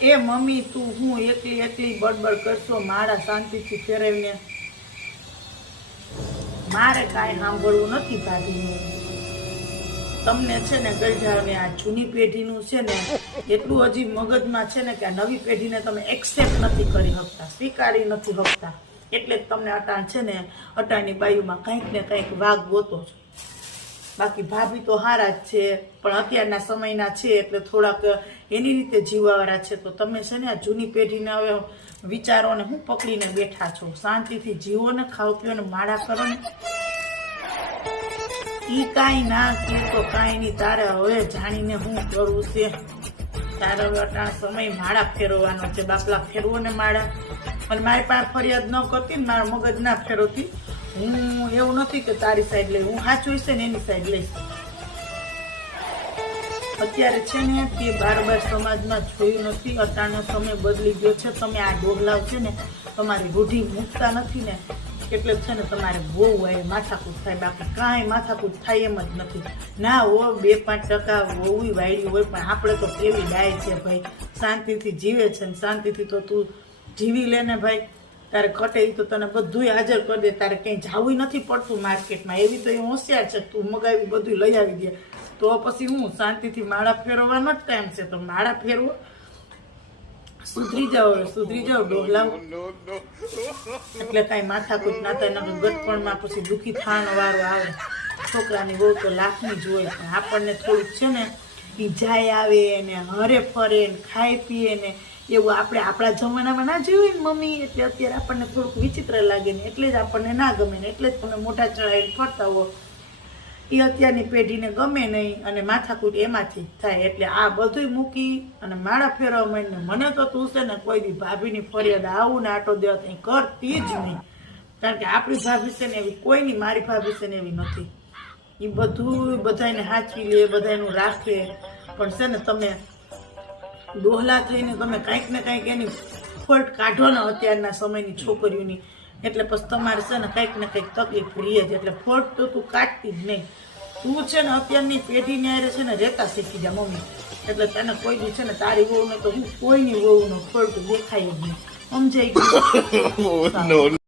એ mummy તું હું એકલી એકલી બડબડ કરશો મારા શાંતિથી ફેરવીને. મારે કાંઈ સાંભળવું નથી ભાભીનું. તમને છે ને ગઈઢાને આ જૂની પેઢીનું છે ને એટલું હજી મગજમાં છે ને કે આ નવી પેઢીને તમે એક્સેપ્ટ નથી કરી શકતા, સ્વીકારી નથી શકતા. એટલે જ તમને અટાણ છે ને અટાણની બાયુમાં કંઈક ને કંઈક વાઘ ગોતો છો. બાકી ભાભી તો હારા જ છે, પણ અત્યારના સમયના છે એટલે થોડાક એની રીતે જીવવાવાળા છે. તો તમે છે ને આ જૂની પેઢીને હવે વિચારોને હું પકડીને બેઠા છો. શાંતિથી જીવો ને, ખાઓ પીઓ ને, માળા કરો ને. ઈ કાંઈ ના કે તો કાંઈ નહીં, તારે હવે જાણીને હું કરવું છે. તારે હવે અટાણ સમય માળા ફેરવવાનો છે. બાપલા ફેરવો ને માળા. અને મારી પાસે ફરિયાદ ન કરતી ને મારા મગજ ના ફેરવતી. હું એવું નથી કે તારી સાઈડ લઈ, હું સાચું હશે ને એની સાઈડ લઈશ. અત્યારે છે ને તે બાર સમાજમાં જોયું નથી. અટાણનો સમય બદલી ગયો છે. તમે આ ડોગલાવ છે ને તમારી રૂઢી મૂકતા નથી ને એટલે છે ને તમારે બહુ હોય માથાકૂટ થાય. બાકી કાંઈ માથાકૂટ થાય એમ જ નથી. ના હો 2-5% હોવી વાયડી હોય, પણ આપણે તો કેવી ડાય છે ભાઈ, શાંતિથી જીવે છે ને શાંતિથી તો તું જીવી લે ને ભાઈ. તારે કટે તો તને બધું હાજર કરી દે. તારે ક્યાંય જાવું નથી પડતું માર્કેટમાં. એવી તો એ હોશિયાર છે, તું મગાવી બધું લઈ આવી દે. તો પછી હું શાંતિથી માળા ફેરવવાનો જ ટાઈમ છે, તો માળા ફેરવો. સુધરી જાઓ ડોગલાવ. એટલે કાંઈ માથાકૂટ ના થાય. ગટપણમાં પછી દુઃખી થવાનો વારો આવે. છોકરાની બહુ તો લાખની જ હોય, પણ આપણને થોડુંક છે ને જાય આવે ને હરે ફરે ને ખાઈ પીએ ને એવું આપણે આપણા જમાનામાં ના જોયું ને મમ્મી. એટલે અત્યારે આપણને થોડુંક વિચિત્ર લાગે ને એટલે જ આપણને ના ગમે ને એટલે જ તમે મોટા ચડાવીને ફરતા હો. એ અત્યારની પેઢીને ગમે નહીં અને માથાકૂટ એમાંથી થાય. એટલે આ બધું મૂકી અને માળા ફેરવા માંડીને મને તો તું છે ને કોઈ દી ભાભીની ફરિયાદ આવું ને આટો દેવા કંઈ કરતી જ નહીં. કારણ કે આપણી ભાભી છે ને એવી કોઈની, મારી ભાભી છે ને એવી નથી. એ બધું બધાને સાચવી લે, બધાનું રાખે. પણ છે ને તમે ડોહલા થઈને તમે કંઈક ને કંઈક એની ફોલ્ટ કાઢો ને અત્યારના સમયની છોકરીઓની. એટલે પછી તમારે છે ને કંઈક ને કંઈક તકલીફ રહે જ. એટલે ફોલ્ટ તો તું કાઢતી જ નહીં. તું છે ને અત્યારની પેઢીને આરે છે ને રહેતા શીખી જા મમ્મી. એટલે તને કોઈ દી છે ને તારી વહુને તો હું કોઈની વહુનો ફોલ્ટ દેખાય જ નહીં. સમજાઈ ગયું?